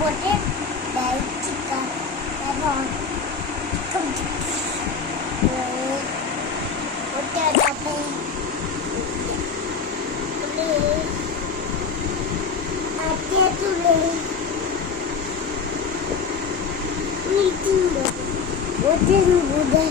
বটে দেয় চিকা এবং ওটা যাবে আজকে তুলে মিটিং ওটা বুঝে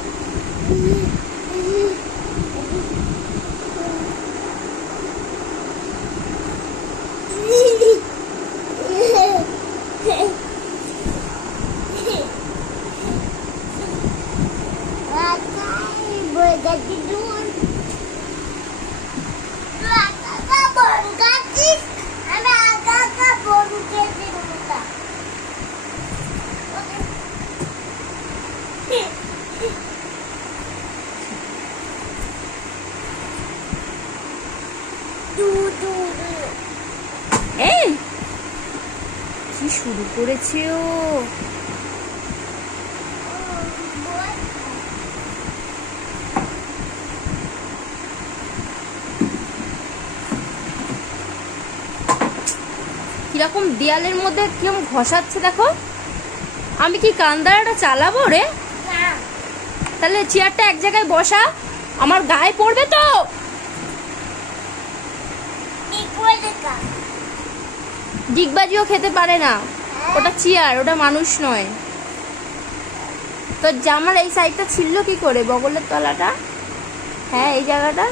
কি শুরু করেছে ও? কিরকম দেয়ালের মধ্যে কিরকম ঘষাচ্ছে দেখো। আমি কি কান্দারাটা চালাবো রে? তাহলে চেয়ারটা এক জায়গায় বসা, আমার গায়ে পড়বে তো। ডিগবাজিও খেতে পারে না, ওটা চেয়ার, ওটা মানুষ নয়। তো জামার এই সাইডটা ছিল কি করে, বগলের তলাটা? হ্যাঁ এই জায়গাটা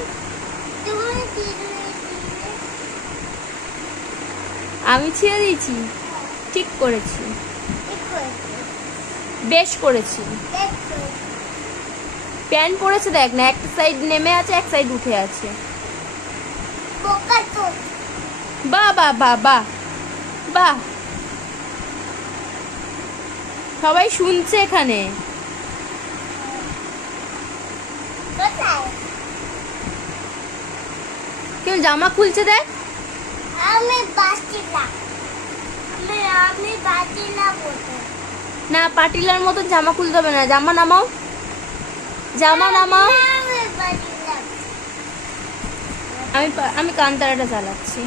আমি ছিঁড়ে দিয়েছি। ঠিক করেছি, বেশ করেছি। প্যান্ট পরেছে দেখ না, একটা সাইড নেমে আছে, এক সাইড উঠে আছে। বাহ বাহ বাহ বাহ বাহ, সবাই শুনছে এখানে। কেউ জামা খুলছে দেখ। না পাটিলার মতো জামা খুলতে হবে না, জামা নামাও, জামা নামাও। আমি কান্তারাটা চালাচ্ছি।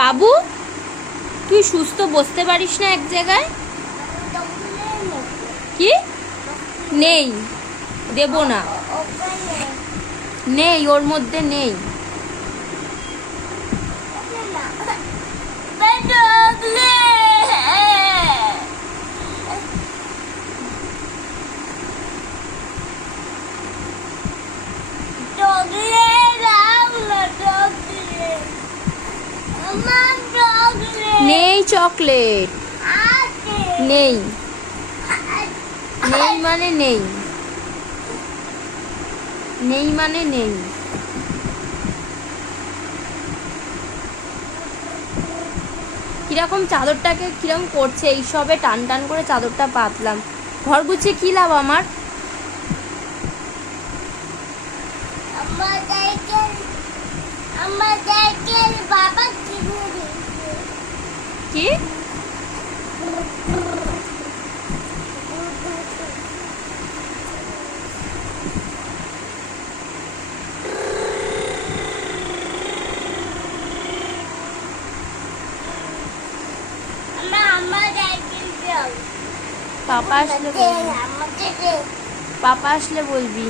বাবু তুই সুস্থ বসতে পারিস না এক জায়গায়? কি নেই, দেব না, নেই, ওর মধ্যে নেই। নেই চকলেট, নেই, নেই মানে নেই, নেই মানে নেই। কিরকম চাদরটাকে কিরকম করছে, এই সবে টান টান করে চাদরটা পাতলাম। ঘর গুছিয়ে কি লাভ আমার? কি পাপা আসলে বলবি।